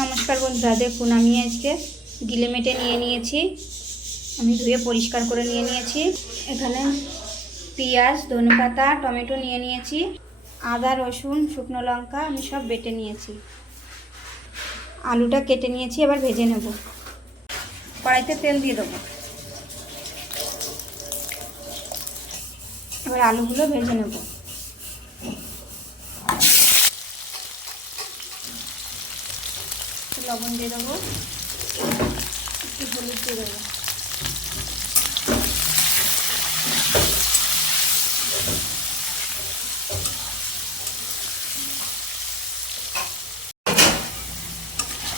নমস্কার বন্ধুরা, দেখুন, আমি আজকে গিলে মেটে নিয়ে নিয়েছি। আমি ধুয়ে পরিষ্কার করে নিয়ে নিয়েছি। এখানে পেঁয়াজ, ধনেপাতা, টমেটো নিয়ে নিয়েছি। আদা, রসুন, শুকনো লঙ্কা আমি সব বেটে নিয়েছি। আলুটা কেটে নিয়েছি, এবার ভেজে নেব। কড়াইতে তেল দিয়ে দেবো। এবার আলুগুলো ভেজে নেব। লবণ দিয়ে দেবো। একটু হলুদ দিয়ে দেবো।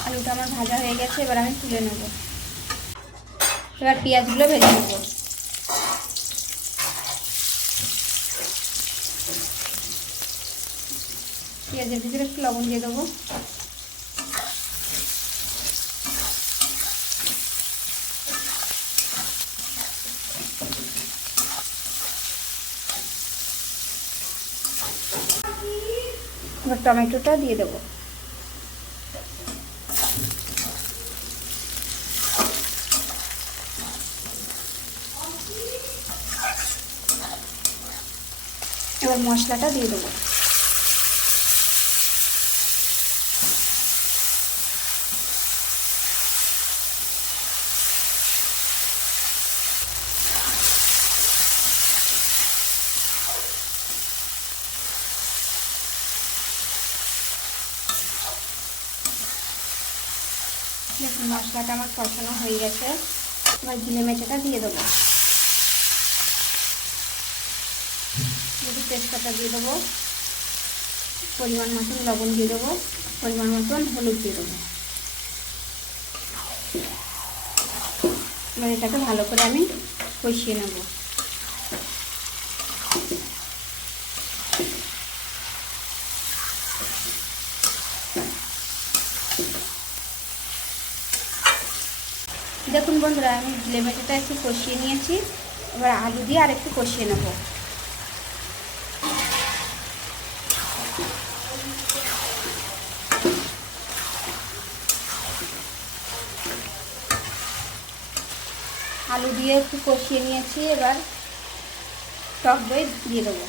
আলুটা আমার ভাজা হয়ে গেছে, এবার আমি তুলে নেব। এবার পেঁয়াজগুলো ভেজে নেব। পেঁয়াজের ভিতরে একটু লবণ দিয়ে দেবো। এবার টমেটোটা দিয়ে দেবো। এবার মশলাটা দিয়ে দেবো। দেখুন মশলাটা আমার কষানো হয়ে গেছে। এবার গিলে মেটেটা দিয়ে দেবো। একটু তেজপাতা দিয়ে দেবো, পরিমাণ মতন লবণ দিয়ে দেবো, পরিমাণ মতন হলুদ দিয়ে দেবো। এবার এটাকে ভালো করে আমি কষিয়ে নেব। দেখুন বন্ধুরা, আমি লেমেটাটা একটু কষিয়ে নিয়েছি। এবার আলু দিয়ে আর একটু কষিয়ে নেব। আলু দিয়ে একটু কষিয়ে নিয়েছি, এবার টক দই দিয়ে দেবো।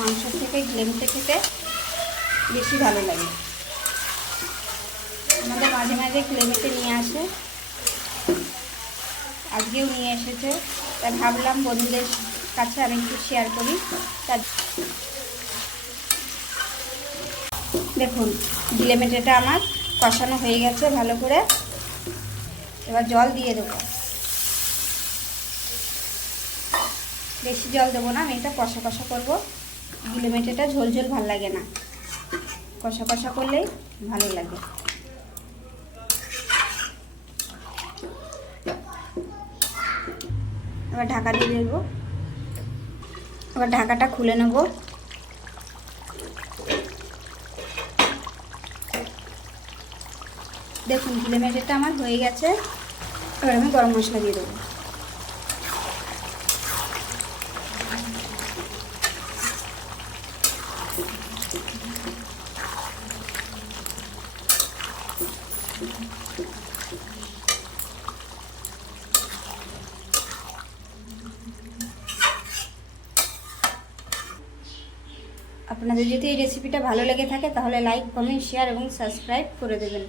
মাংস থেকে গ্লেমতে খেতে বেশি ভালো লাগে। আমাদের মাঝে মাঝে গ্লেমেতে নিয়ে আসে। আজকেও নিয়ে এসেছে। তাই ভাবলাম বন্ধুদের কাছে আমি একটু শেয়ার করি। দেখুন জিলেমেটেটা আমার কষানো হয়ে গেছে ভালো করে। এবার জল দিয়ে দেবো। বেশি জল দেবো না, আমি এটা কষা কষা করব। ঝোল ঝোল ভালো লাগে না। কষা কষা করলেই ভালো লাগে। এবার ঢাকা দিয়ে দেবো। এবার ঢাকাটা খুলে নেব। দেখুন গিলে মেটেটা আমার হয়ে গেছে। এবার আমি গরম মশলা দিয়ে দেবো। আপনাদের যদি এই রেসিপিটা ভালো লেগে থাকে, তাহলে লাইক কমেন্ট শেয়ার এবং সাবস্ক্রাইব করে দেবেন।